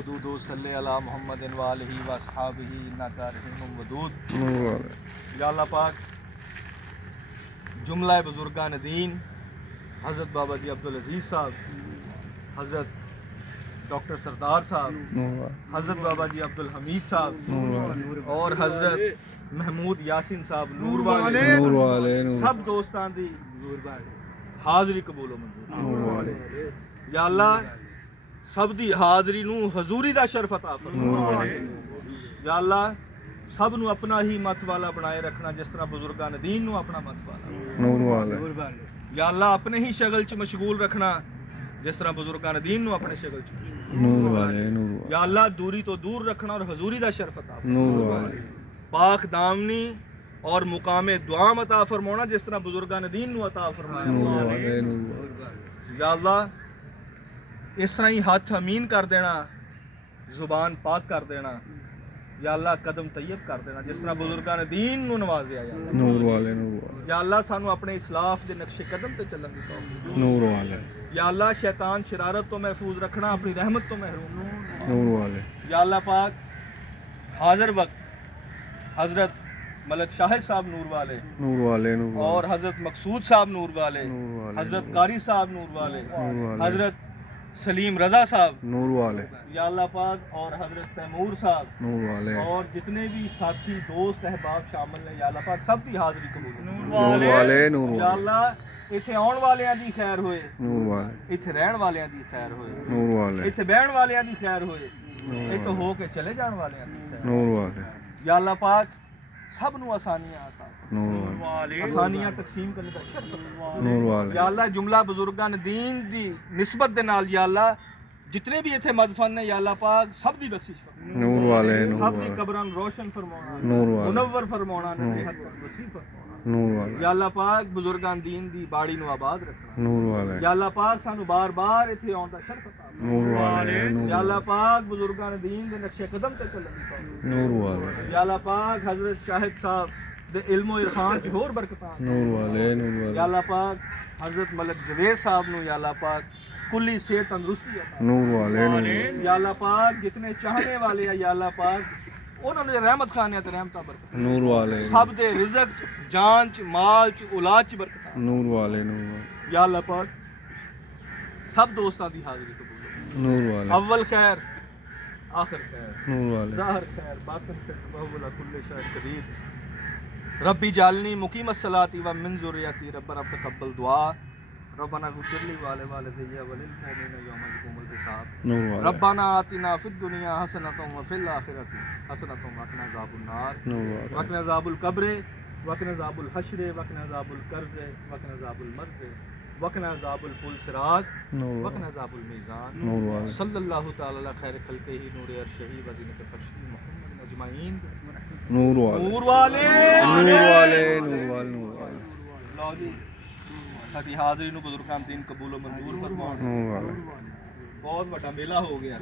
ودود و صلی علی محمد و آلہ و اصحابہ انک رحیم ودود۔ یا اللہ پاک جملہ بزرگان دین حضرت بابا جی عبدالعزیز صاحب، حضرت ڈاکٹر سردار صاحب، حضرت بابا جی عبدالحمید صاحب اور حضرت محمود یاسین صاحب نور والے سب دوستان دی حاضری قبول و منظور۔ یا اللہ سب دی حاضری نو حضوری دا شرف عطا فرما۔ یا اللہ سب نو اپنا ہی مت والا بنائے رکھنا، جس طرح بزرگان دین نو اپنا مت والا۔ یا اللہ اپنے ہی شغل چ مشغول رکھنا، جس طرح بزرگان دین نو اپنے شغل چ یا اللہ دوری تو دور رکھنا اور حضوری دا شرف عطا فرما۔ پاک دامنی اور مقام دعا عطا فرمانا، جس طرح بزرگان دین نو عطا فرمایا۔ یا اللہ اس طرح ہی ہاتھ امین کر دینا، زبان پاک کر دینا، یا اللہ قدم طیب کر دینا، جس طرح بزرگان دین نو نوازیا۔ یا اللہ سانو اپنے اسلاف دے نقش قدم تے چلن دی توفیق۔ یا اللہ شیطان شرارت تو محفوظ رکھنا، اپنی رحمت تو محروم۔ یا اللہ پاک حاضر وقت حضرت ملک شاہد صاحب نور والے اور حضرت مقصود صاحب نور والے، حضرت قاری صاحب نور والے، حضرت سلیم رضا صاحب نور والے، یا اللہ پاک اور حضرت تیمور صاحب نور والے، اور جتنے بھی ساتھی دوست احباب شامل ہیں، یا اللہ پاک سب کی حاضری قبول۔ یا اللہ ایتھے آن والیاں دی خیر ہوئے، ایتھے رہن والیاں دی خیر ہوئے، ایتھے بہن والیاں دی خیر ہوئے، ایتھے ہو کے چلے جان والیاں دی خیر ہوئے۔ یا اللہ پاک سب نو آسانیاں عطا فرما، آسانیاں تقسیم کرنے کا شرف عطا۔ یا اللہ جملہ بزرگان دین دی نسبت دے نال یا اللہ جتنے بھی ایتھے مدفن نے، یا اللہ پاک سب دی بخشش فرما، سب دی قبراں روشن فرمانا، منور فرمانا، نصیحت وسیع فرمانا۔ یا اللہ پاک بزرگان دین دی باڑی نو آباد رکھنا۔ یا اللہ پاک سانو بار بار ایتھے آن دا شرف عطا فرما۔ یا اللہ پاک بزرگان دین دے نقش قدم تے چلن دی توفیق۔ یا اللہ پاک حضرت شاہد صاحب دے علم و عرفان چ ہور برکتاں۔ یا اللہ پاک حضرت ملک جوید صاحب نو یا اللہ پاک کلی صحت تندرستی عطا۔ یا اللہ پاک جتنے چاہنے والے ہیں، یا اللہ پاک انہوں نے رحمت خانے تے رحمتاں برکتاں سب دے رزق چ جان چ مال چ اولاد چ برکتاں۔ یا اللہ پاک سب دوستاں دی حاضری قبول۔ اول خیر آخر خیر ظاہر خیر باطن خیر وهو على كل شيء قدیر۔ ربی جعلنی مقیم الصلاۃ ومن ذریتی ربنا تقبل دعا ربنا اغفر لي ولوالدي وللمؤمنين يوم يقوم الحساب۔ ربنا آتنا في الدنيا حسنة وفي الآخرة حسنة وقنا عذاب النار وقنا عذاب القبر وقنا عذاب الحشر وقنا عذاب القرض وقنا عذاب المرض وقنا عذاب الصراط وقنا عذاب الميزان۔ صلی اللہ تعالی علی خیر خلقہ نور عرشہ وزینۃ فرشہ محمد اجمعین۔ نور والے لو جی ساری حاضری نو بزرگان دین قبول و منظور فرما۔ بہت بڑا میلہ ہو گیا۔